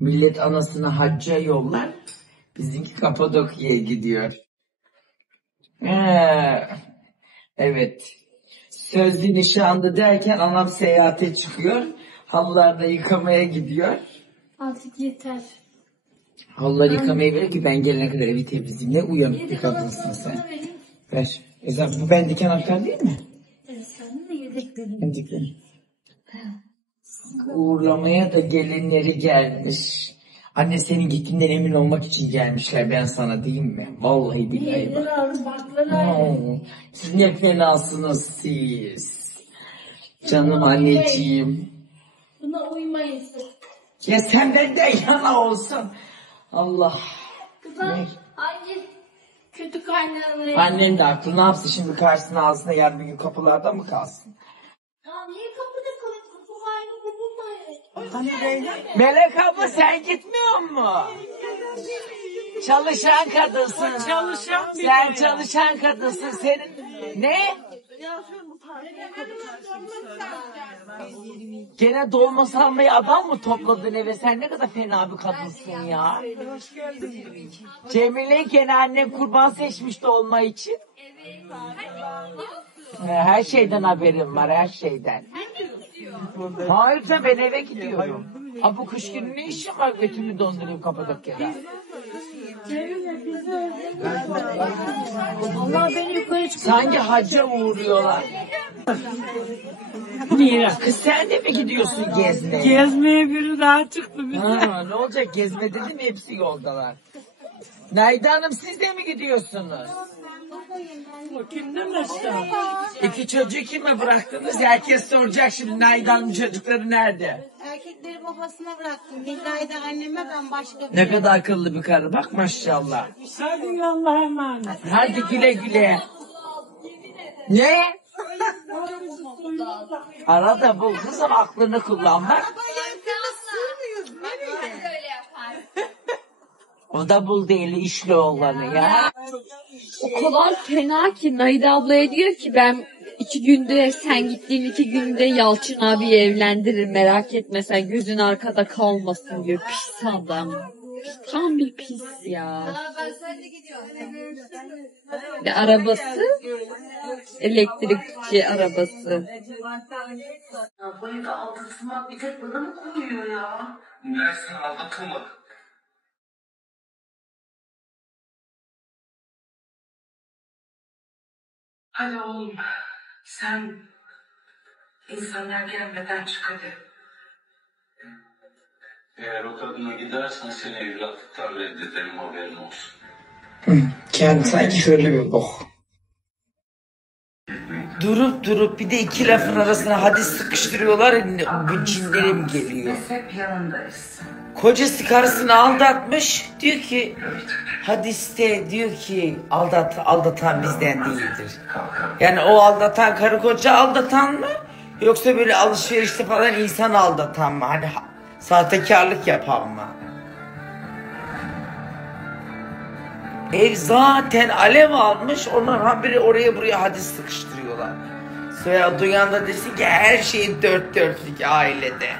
Millet anasını hacca yollar. Bizimki Kapadokya'ya gidiyor. Evet. Sözlü nişanlı derken anam seyahate çıkıyor. Halılarda yıkamaya gidiyor. Artık yeter. Halıları yıkamaya ver ki ben gelene kadar evi temizleyeyim. Ne uyanık bir kadınsın sen. Ver. Bu ben diken arkan değil mi? Evet, sen de yedekledin. Yedekledim. Uğurlamaya da gelinleri gelmiş. Anne senin gittiğinden emin olmak için gelmişler, ben sana diyeyim mi? Vallahi billahi bak. Siz ne fenasınız siz. Canım anneciğim. Buna uymayın. Ya senden de yana olsun. Allah. Kızlar hangi kötü kaynağını... Annem de haklı, ne yapsın şimdi, karşısına ağzına yarın bir gün kapılarda mı kalsın? Ya niye kapıda kalın? Kapı var, kapı var. Melek abla sen gitmiyor mu? Çalışan kadınsın. Sen çalışan kadınsın. Senin ne? Gene dolma sarmayı adam mı topladın eve? Sen ne kadar fena bir kadınsın ya. Cemile gene annem kurban seçmiş dolma için. Her şeyden haberim var, her şeyden. Hayır da ben eve gidiyorum. Bu kış günü ne işim var, götümü donduruyorum Kapadokya'da. Allah beni yukarı çıkıyor. Sanki hacca uğruyorlar. Niye? Kız sen de mi gidiyorsun gezmeye? Gezmeye biri daha çıktı bize. Ne olacak, gezme dedim, hepsi yoldalar. Naide Hanım siz de mi gidiyorsunuz? Kimden işte? İki çocuğu kime bıraktınız? Herkes soracak şimdi, Naide Hanım çocukları nerede? Erkekleri babasına bıraktım. Nilay'da anneme, ben başka bir... Ne kadar akıllı bir karı, bak maşallah. Hadi Allah'a emanet. Hadi güle güle. Ne? Arada bul kızım, aklını kullan bak. O da bul değil, işli oğlanı ya. O kadar fena ki Naide ablaya diyor ki ben 2 günde, sen gittiğin 2 günde Yalçın abi evlendirir, merak etme sen, gözün arkada kalmasın diyor. Pis adam. Tam bir pis ya. Ve arabası elektrikçi arabası. Bu evde aldatılmak bir tek bana mı koyuyor ya? Dersin aldatılmadı. Hadi oğlum, sen insanlar gelmeden çık hadi. Eğer o kadına gidersen seni evlatlıktan reddederim, haberin olsun. Kendi sanki şöyle bir bok. Durup bir de iki lafın arasına hadis sıkıştırıyorlar, bu cinlerim geliyor. Biz hep yanındayız. Kocası karısını aldatmış, diyor ki hadiste diyor ki aldatan bizden değildir. Yani o aldatan karı koca aldatan mı, yoksa böyle alışverişte falan insan aldatan mı, hani sahtekarlık yapan mı? Ev zaten alev almış, onlar haberi oraya buraya hadis sıkıştırıyorlar. Sonra duyan da desin ki her şey dört dörtlük ailede.